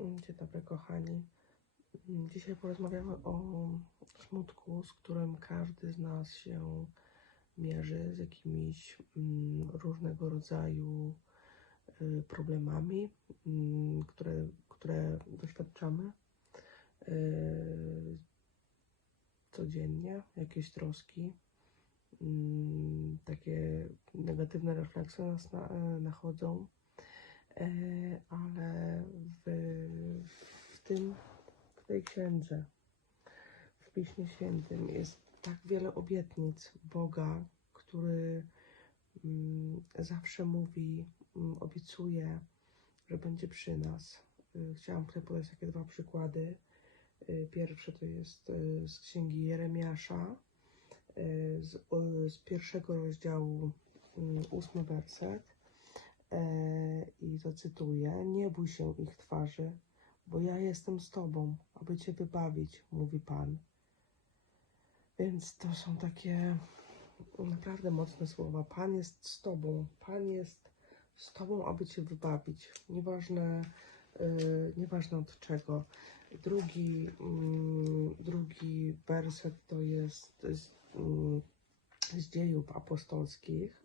Dzień dobry, kochani. Dzisiaj porozmawiamy o smutku, z którym każdy z nas się mierzy, z jakimiś mm, różnego rodzaju y, problemami, mm, które, które doświadczamy y, codziennie, jakieś troski, mm, takie negatywne refleksje nas na, nachodzą. E, ale w, w tym, w tej księdze, w Piśmie Świętym jest tak wiele obietnic Boga, który mm, zawsze mówi, mm, obiecuje, że będzie przy nas. Y, Chciałam tutaj podać takie dwa przykłady. Y, Pierwszy to jest z księgi Jeremiasza, z, z pierwszego rozdziału, mm, ósmy werset. E, I zacytuję: Nie bój się ich twarzy, bo ja jestem z tobą, aby cię wybawić, mówi Pan. Więc to są takie naprawdę mocne słowa. Pan jest z tobą, Pan jest z tobą, aby cię wybawić. Nieważne, yy, nieważne od czego. Drugi, mm, drugi werset to jest z, mm, z dziejów apostolskich.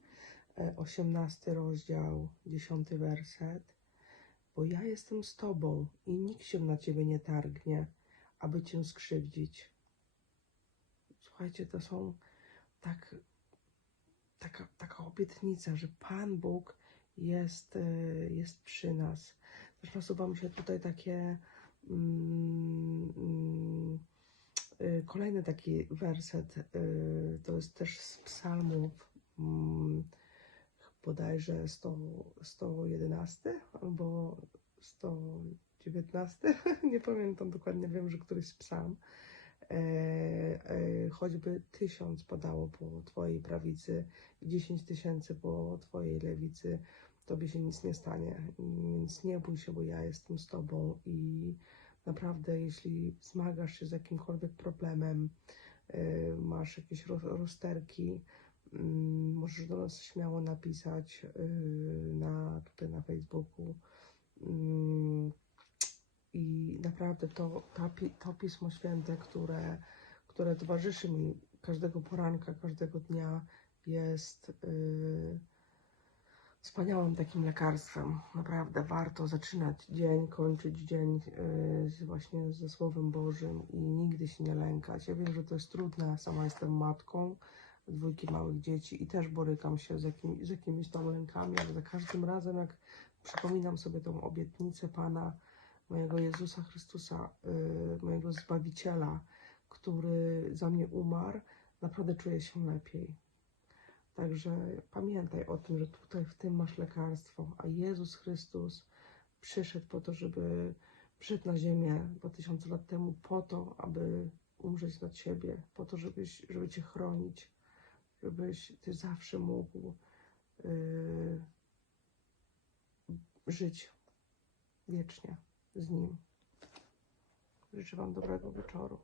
E, 18 rozdział, 10 werset. Bo ja jestem z tobą i nikt się na ciebie nie targnie, aby cię skrzywdzić. Słuchajcie, to są tak, taka, taka obietnica, że Pan Bóg jest, e, jest przy nas. Też nasuwa mi się tutaj takie mm, mm, e, kolejny taki werset, e, to jest też z psalmów. Bodajże 100, 111 albo 119, nie pamiętam dokładnie, wiem, że któryś psalm. E, e, choćby tysiąc padało po Twojej prawicy i dziesięć tysięcy po Twojej lewicy, Tobie się nic nie stanie. Więc nie bój się, bo ja jestem z Tobą i naprawdę, jeśli zmagasz się z jakimkolwiek problemem, e, masz jakieś ro- rozterki, Możesz do nas śmiało napisać yy, na, tutaj na Facebooku. Mm, I naprawdę to, to, pi- to Pismo Święte, które, które towarzyszy mi każdego poranka, każdego dnia, jest yy, wspaniałym takim lekarstwem. Naprawdę warto zaczynać dzień, kończyć dzień z, właśnie ze Słowem Bożym i nigdy się nie lękać. Ja wiem, że to jest trudne, sama jestem matką dwójki małych dzieci i też borykam się z, jakim, z jakimiś tam lękami, ale za każdym razem, jak przypominam sobie tą obietnicę Pana, mojego Jezusa Chrystusa, yy, mojego Zbawiciela, który za mnie umarł, naprawdę czuję się lepiej. Także pamiętaj o tym, że tutaj w tym masz lekarstwo, a Jezus Chrystus przyszedł po to, żeby przyszedł na ziemię 2000 lat temu po to, aby umrzeć dla Ciebie, po to, żebyś, żeby Cię chronić, żebyś Ty zawsze mógł yy, żyć wiecznie z Nim. Życzę Wam dobrego wieczoru.